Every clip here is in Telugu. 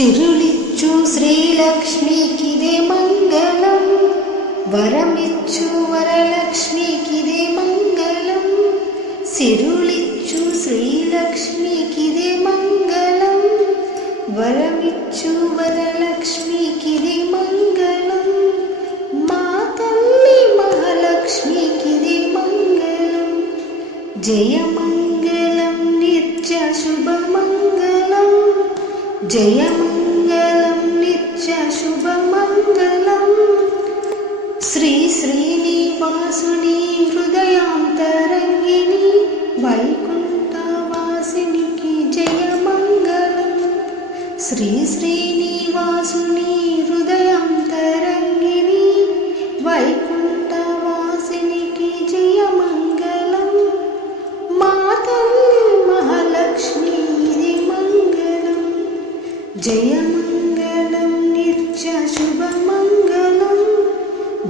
చిరులిచ్చు శ్రీలక్ష్మికిదే మంగళం. వరమిచ్చు వరలక్ష్మికిదే మంగళం. సిరులిచ్చు శ్రీలక్ష్మికిదే మంగళం. వరమిచ్చు వరలక్ష్మికిదే మంగళం. మా తల్లి మహాలక్ష్మికిదే మంగళం. జయమంగళం నిత్య శుభమంగళం. జయమంగళం శ్రీనివాసుని హృదయాంతరంగిణి వైకుంఠవాసినికి జయమంగళం. శ్రీ శ్రీనివాసుని హృదయాంతరంగిణి వైకుంఠవాసినికి జయమంగళం. మా తల్లి మహాలక్ష్మి ఇది మంగళం. జయమంగళం నిత్య శుభమంగళం.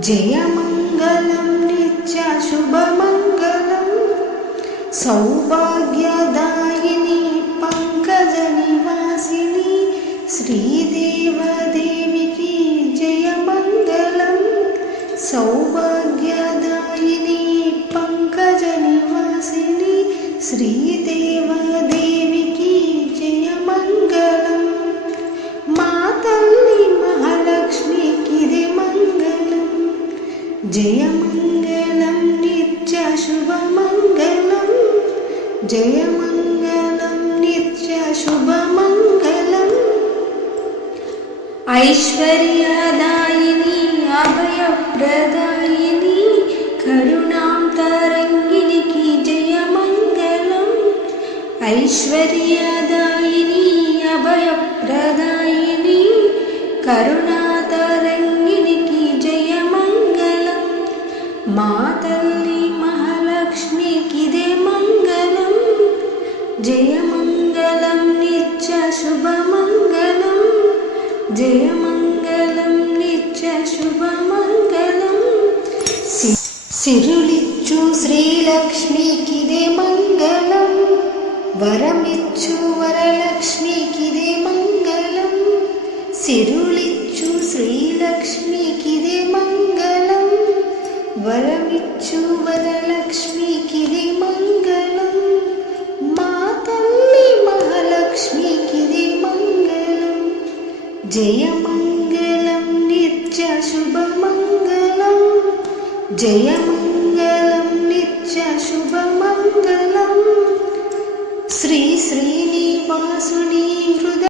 జయమంగళం मङ्गलं नित्याशुभमङ्गलं। सौभाग्यदायिनी पङ्कजनिवासिनी श्रीदेवदेवी जयमङ्गलं। सौभाग्यदायिनी पङ्कजनिवासिनी श्रीदे జయమంగళం నిత్య శుభమంగళం జయమంగళం నిత్య శుభమంగళం ఐశ్వర్యదాయిని అభయప్రదాయిని కరుణాం తరంగినికి జయమంగళం. ఐశ్వర్యదాయిని అభయప్రదాయిని కరుణా శుభమంగళం జయమంగళం నిత్య శుభమంగళం. సిరులిచ్చు శ్రీలక్ష్మికిదే మంగళం వరమిచ్చు వరలక్ష్మికిదే మంగళం. సిరులిచ్చు శ్రీలక్ష్మికిదే మంగళం వరమిచ్చు వరలక్ష్మికిదే జయమంగళం నిత్య శుభమంగళం. జయమంగళం నిత్య శుభమంగళం. శ్రీ శ్రీనివాసుని హృదయ